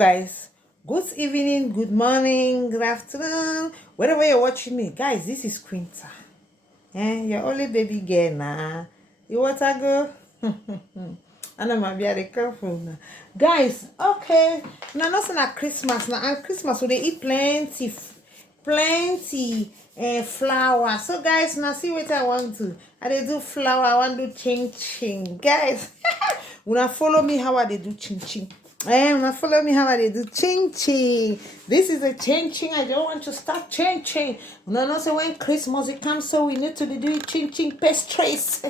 guys, good evening, good morning, good afternoon, wherever you're watching me. Guys, this is Quinta. Your only baby girl now. You want to go? I know my be careful now. Guys, okay. Now nothing at Christmas now. And Christmas so they eat plenty flour. So guys, now see what I want to. I they do flour, I want to do ching ching. Guys, when I follow me how I they do ching ching. Now follow me how I do ching ching. This is a ching ching. I don't want to start ching ching. No, so when Christmas it comes, so we need to do ching ching pastries.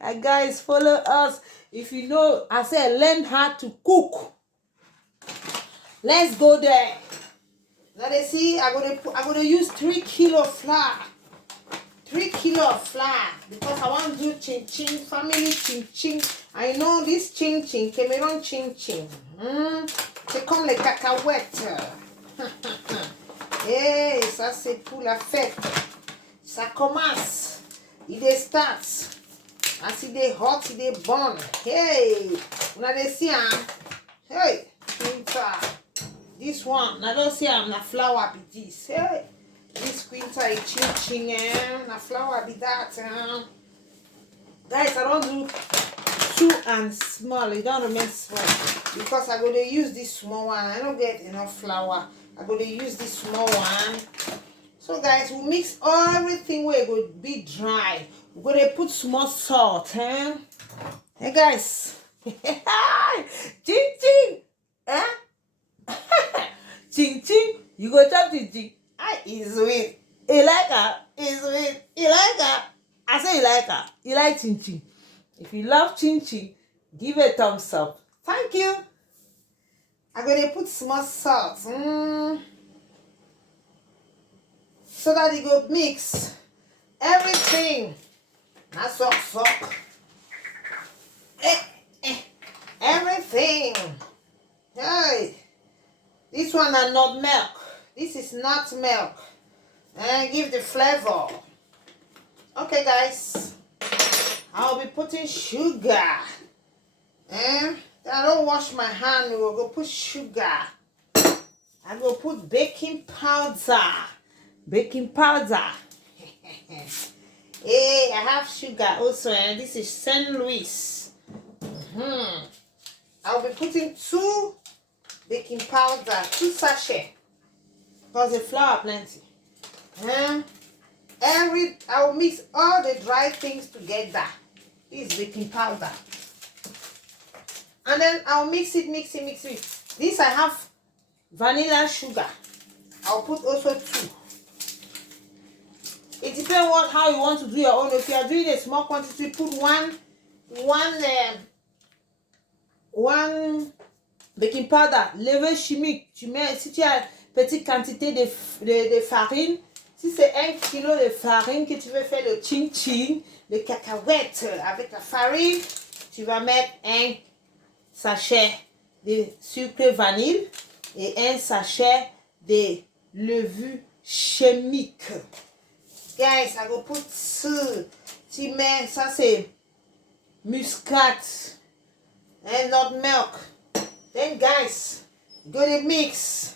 Guys, follow us. If you know, I said learn how to cook. Let's go there. Now they see I'm gonna use 3 kilo flour. 3 kilo of flour because I want to do chin chin, family chin chin. I know this chin chin, Cameroon chin chin. C'est comme les cacahuètes. Hey, ça c'est pour la fête. Ça commence. Il start. As it est hot, it est bon. Hey, on a des siens. Hey, this one. I don't see I'm na flour with this. Hey. This Quinta is ching na flour be that. Guys, I don't do too and small. It don't remain small because I'm going to use this small one. I don't get enough flour. I'm going to use this small one. So guys, we mix everything where it will be dry. We're going to put small salt. Hey guys. Ching ching. Ching ching. You go chop ching ching. Is sweet. You like her? Is sweet. You like her? I say you like her. You like chin chin. If you love chin chin, give a thumbs up. Thank you. I'm going to put small salt. So that it go mix everything. Not suck. Everything. Hey. This one are not milk. This is not milk. And give the flavor. Okay, guys. I'll be putting sugar. I don't wash my hand. We'll go put sugar. I go put baking powder. Baking powder. Hey, I have sugar also. And this is St. Louis. I'll be putting 2 baking powder, 2 sachets. Because the flour plenty. I will mix all the dry things together. This is baking powder. And then I'll mix it. This I have vanilla sugar. I'll put also 2. It depends on how you want to do your own. If you are doing a small quantity, put one baking powder, levure chimique. Si tu as petite quantité de farine. Si c'est 1 kilo de farine que tu veux faire le chin chin, le cacahuète avec la farine, tu vas mettre 1 sachet de sucre vanille et 1 sachet de levure chimique. Guys, I go put tu mets, ça c'est muscat and not milk. Then guys, go to mix.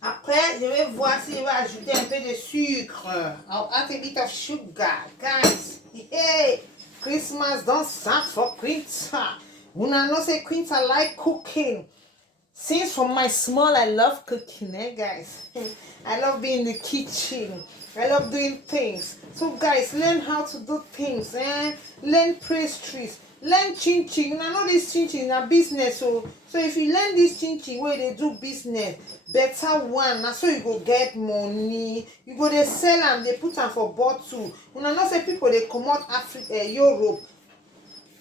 Après, je vais voir si je vais ajouter un peu de sucre. I'll add a bit of sugar. Guys, hey, Christmas don't start for Quinta. When I know say Quinta like cooking. Since from my small, I love cooking, guys. I love being in the kitchen. I love doing things. So guys, learn how to do things. Learn pastries. Learn chin chin. I know this chin chin is business. So if you learn this chin chin where they do business, better one. Now so you go get money. You go they sell them. They put them for bottle. When I know say people they come out Africa, Europe.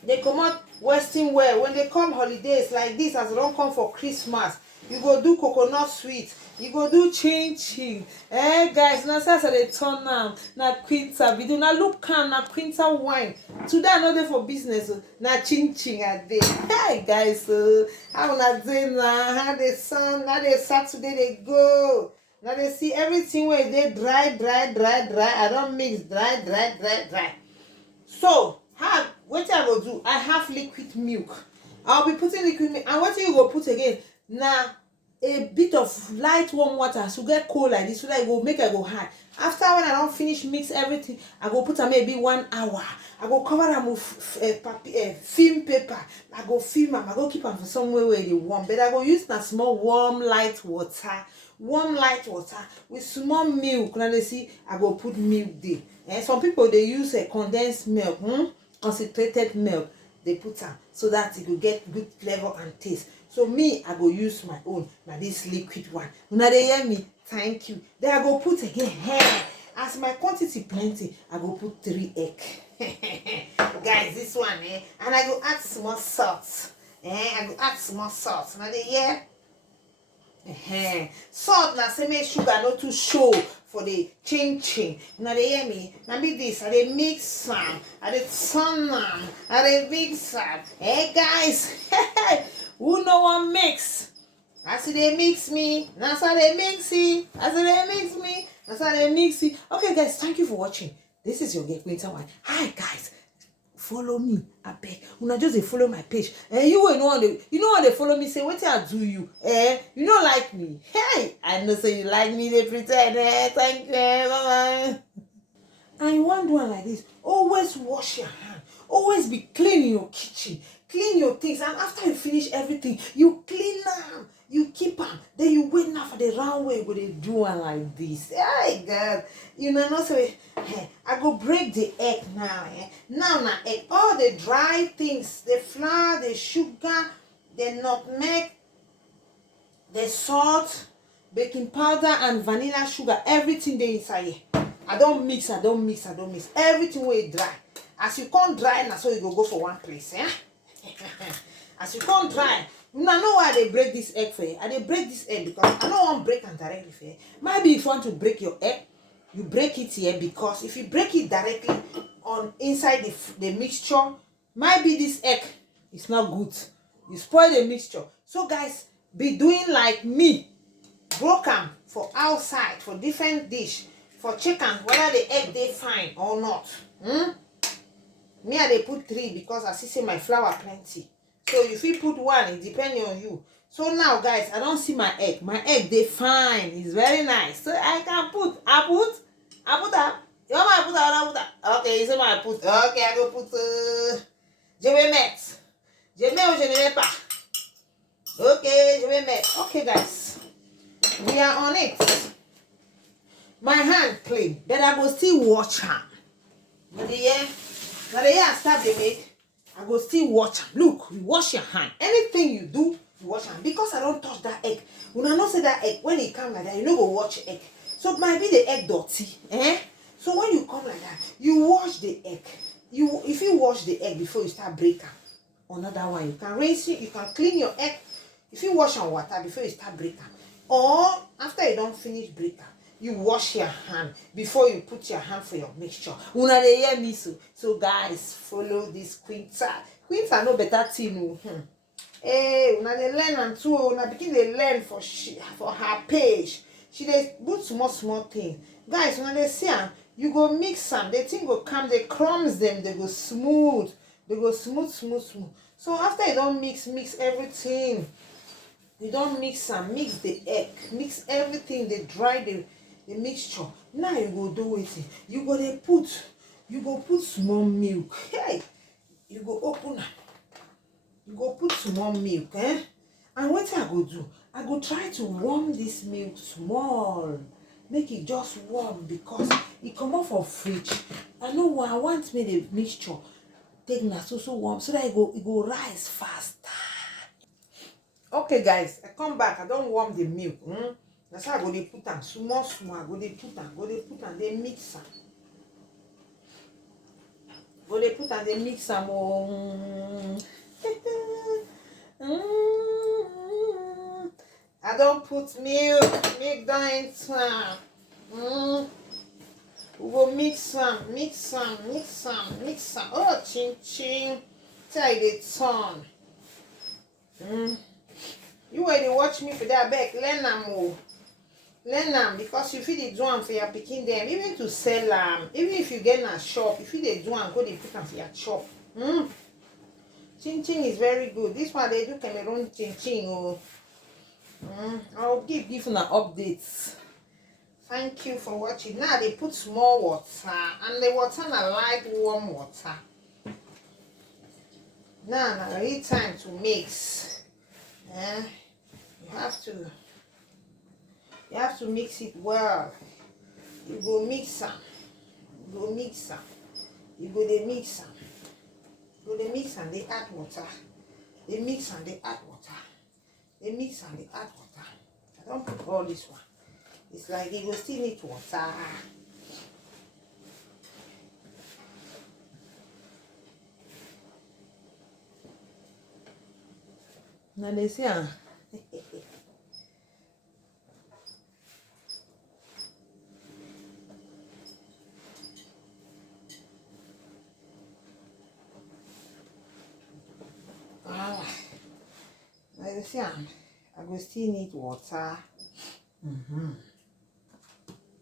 They come out Western wear. When they come holidays like this, as they don't come for Christmas, you go do coconut sweet. You go do chin chin. Guys, now say they turn now. Na Quinta. We do not look calm. Na Quinta wine. Today I know they for business. Na chin chin a day. Hey guys, how na day now? How the sun? Now they Saturday they go. Now they see everything where they dry. I don't mix dry. So what I will do? I have liquid milk. I'll be putting liquid milk. And what you go put again? Now a bit of light warm water so get cold like this so that it go make it go hard. After when I don't finish mix everything, I go put maybe 1 hour. I go cover them with film paper. I go film them. I go keep them for somewhere where they warm. But I go use that small warm light water with small milk. Now they see I go put milk there. And some people they use a condensed milk, concentrated milk. They put am so that it will get good flavor and taste. So me, I go use my own, now this liquid one. Now they hear me, thank you. Then I go put again, as my quantity plenty, I go put 3 egg. Guys, this one, and I go add small salt. I go add small salt. Now they hear. Salt na say make sugar not too show for the chin. Now they hear me. Now be this. I dey mix some. I dey turn am. I dey mix am. Hey guys, who know one mix? As they mix me, that's how they mix it. As they mix me, that's how they mix it. Okay guys, thank you for watching. This is your girl Quinta One. Hi guys. Follow me, I beg. Una just dey follow my page. You will know they follow me. Say what I do you? You don't like me. Hey, I know say you like me. They pretend. Thank you. Bye. And you want to do one like this? Always wash your hand. Always be clean in your kitchen. Clean your things, and after you finish everything, you clean them. You keep them. Then you wait now for the round way where they do one like this. Hey God, you know not say. Hey, I go break the egg now. Now egg, all the dry things, the flour, the sugar, the nutmeg, the salt, baking powder, and vanilla sugar. Everything they inside here. I don't mix. Everything will dry. As you can't dry now, so you go for one place. As you can't dry. Now know why they break this egg for you. I they break this egg because I don't want to break and directly for you. Maybe if you want to break your egg, you break it here, because if you break it directly on inside the mixture, maybe this egg is not good. You spoil the mixture. So guys, be doing like me. Broke them for outside, for different dish, for chicken, whether the egg they fine or not. Me I they put 3 because I see my flour plenty. So if you put 1, it depends on you. So now guys, I don't see my egg. My egg they fine. It's very nice. So I can put. I put that. You want I put that? Okay, you say I put. Okay, I go put. Je vais mettre. Je mets ou je ne mets pas. Okay, je vais mettre. Okay, guys, we are on it. My hand clean, but I go still watch her. Now the year I start the make. I go still watch her. Look, you wash your hand. Anything you do, you wash hand. Because I don't touch that egg. When I not say that egg, when it come like that, you know go watch egg. So it might be the egg dirty. So when you come like that, you wash the egg. If you wash the egg before you start breaking, another one, you can rinse it, you can clean your egg. If you wash on water before you start breaking, or after you don't finish breaking, you wash your hand before you put your hand for your mixture. Una dey hear me so guys, follow this Quinta. Quinta no better thing. Hey, una dey learn and too. Una begin dey learn for her page. She dey put small thing. Guys, when they see am, you go mix am. The thing go come, the crumbs them, they go smooth. They go smooth. So after you don't mix everything, you don't mix and mix the egg, mix everything, they dry the mixture. Now you go do it. You go put small milk. Hey, you go open am. You go put small milk, And what I go do? I go try to warm this milk small. Make it just warm because it come out from fridge. I know I want me the mixture take na so warm so that it go rise faster. Okay guys, I come back. I don't warm the milk. That's how I go dey put am small. I go dey put am, they mix am. Go dey put am, they mix am. I don't put milk. Milk don't enter. We go mix am. Oh, chin. Tell you the turn. You where they watch me for that back, learn am. Learn am because you feel the do am for your picking them, even to sell them. Even if you get in a shop, if you dey do am, go dey put am for your shop. Chin chin is very good. This one they do Cameroon chin chin. Oh. I'll give you updates. Thank you for watching. Now they put small water, and the water na light warm water. Now it's time to mix. You have to mix it well. You go mix some. You go mix some. You go they mix some. You go they mix and they add water. They mix and they add water. They mix and they add water. I don't put all this one. It's like it will still need water. Now they see I go still need water.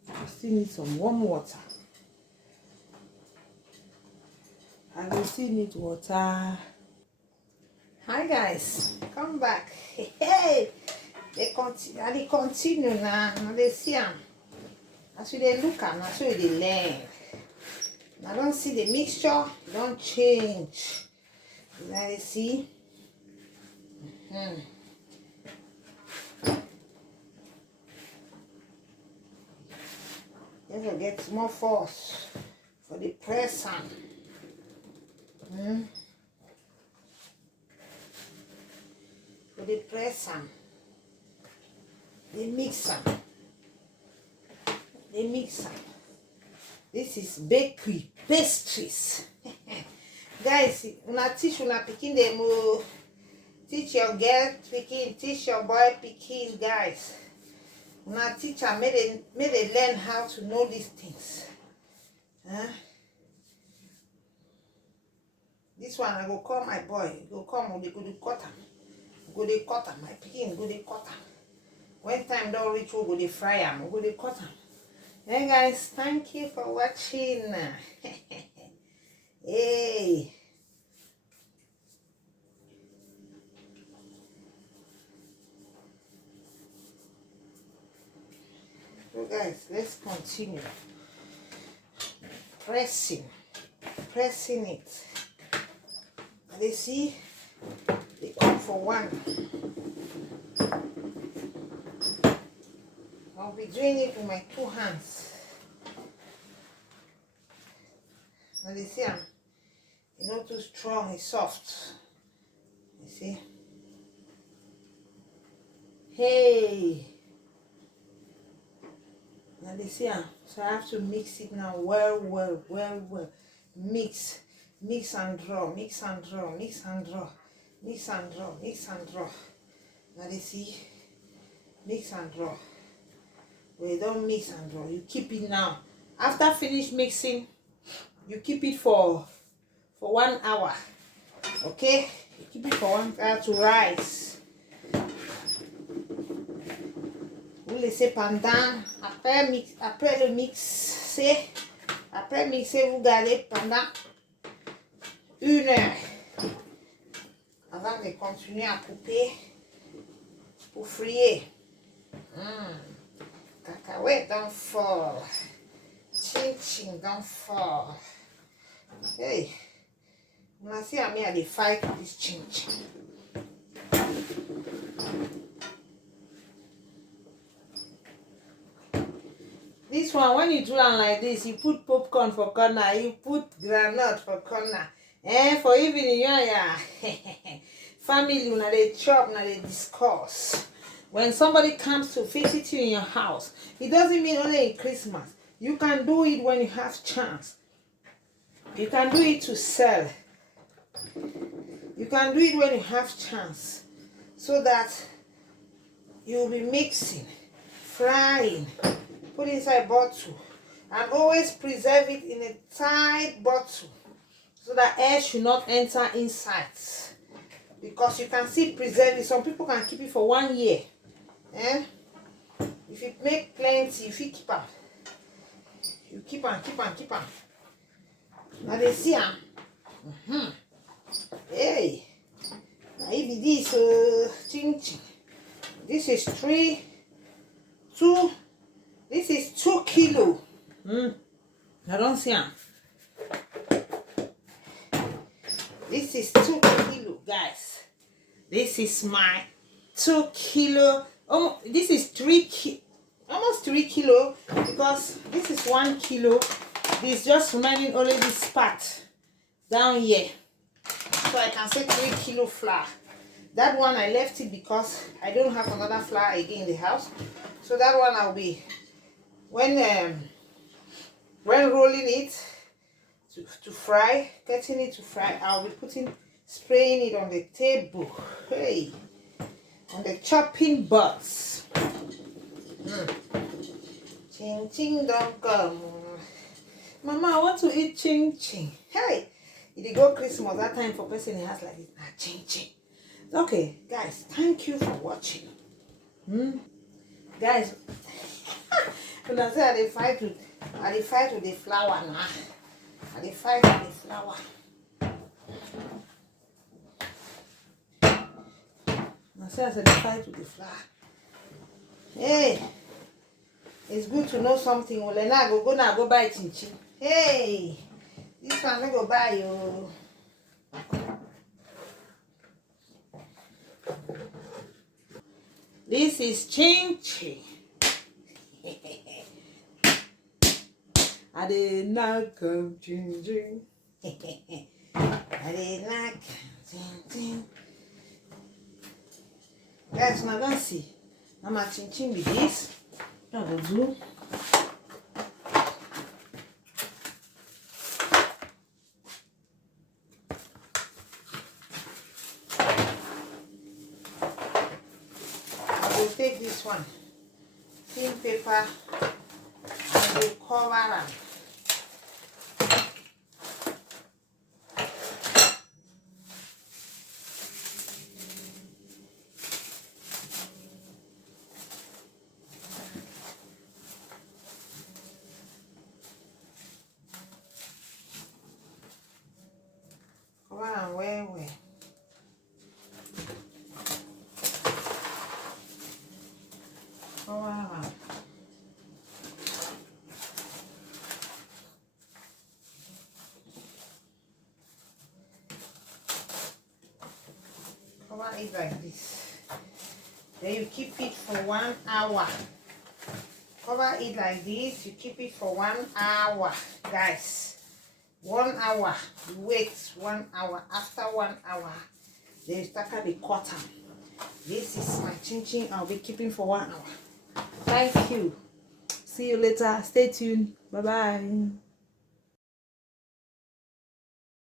I still need some warm water. I will still need water. Hi guys, come back. Hey, they continue now. Now they see them. As they look at, now so they learn. Now don't see the mixture, don't change. Now they see. Never get more force for the press on. For the press on. They mix them. They mix them. This is bakery, pastries. Guys, una teach una pikin them. Teach your girl pikin, teach your boy pikin, guys. Una teacher made they learn how to know these things. This one I go call my boy. Go come, they go to cut him. Go they cut him. My pikin go they cut him. When time don't reach, we go they fry him. Go they cut him. Hey guys, thank you for watching. Hey. So guys, let's continue. Pressing it. And they see, they come for one. I'll be doing it with my 2 hands. And they see, it's not too strong, it's soft. You see? Hey! Now they see, so I have to mix it now well. Mix and draw, mix and draw. Now they see, mix and draw. When you don't mix and draw, you keep it now. After finish mixing, you keep it for 1 hour. Okay? You keep it for 1 hour to rise. Vous laissez pendant, après le mixer, après mixer, vous gardez pendant 1 heure avant de continuer à couper pour frire. Cacahuètes don't fall, chin don't fall. Hey, now see me at the fight with this chin. This one, when you do it like this, you put popcorn for corner, you put granite for corner. For evening, yeah. Family, now they chop, now they discuss. When somebody comes to visit you in your house, it doesn't mean only in Christmas. You can do it when you have chance. You can do it to sell. You can do it when you have chance. So that you'll be mixing, frying, put inside bottle, and always preserve it in a tight bottle so that air should not enter inside, because you can still preserve it. Some people can keep it for 1 year. If you make plenty, if you keep on, you keep on. Now they see Hey, ching ching. This is 2 kilo. I don't see them. This is 2 kilo, guys. This is my 2 kilo. Oh, this is almost 3 kilo, because this is 1 kilo. This just remaining only this part down here. So I can say 3 kilo flour. That one I left it because I don't have another flour again in the house. So that one I'll be, when rolling it to fry, getting it to fry, I'll be spraying it on the table. Hey, on the chopping boards. Ching ching don't come. Mama, I want to eat ching ching. Hey, it go Christmas that time for person in the house like this. Ching ching. Okay, guys, thank you for watching. Guys, when I say I fight with the flour now. I fight with the flour. I say I fight with the flour. Hey, it's good to know something. Well, now go buy chin chin. Hey, this one I go buy you. This is ching ching. I did not come ching ching. I did not ching ching. Guys, now don't see. I'm a ching ching with this. I will do. Take this one, thin paper, and we'll cover them. Cover them well. Cover it like this. Then you keep it for 1 hour. Cover it like this. You keep it for 1 hour, guys. 1 hour. You wait 1 hour. After 1 hour, then you start to cut them. This is my chin chin. I'll be keeping for 1 hour. Thank you. See you later. Stay tuned. Bye bye.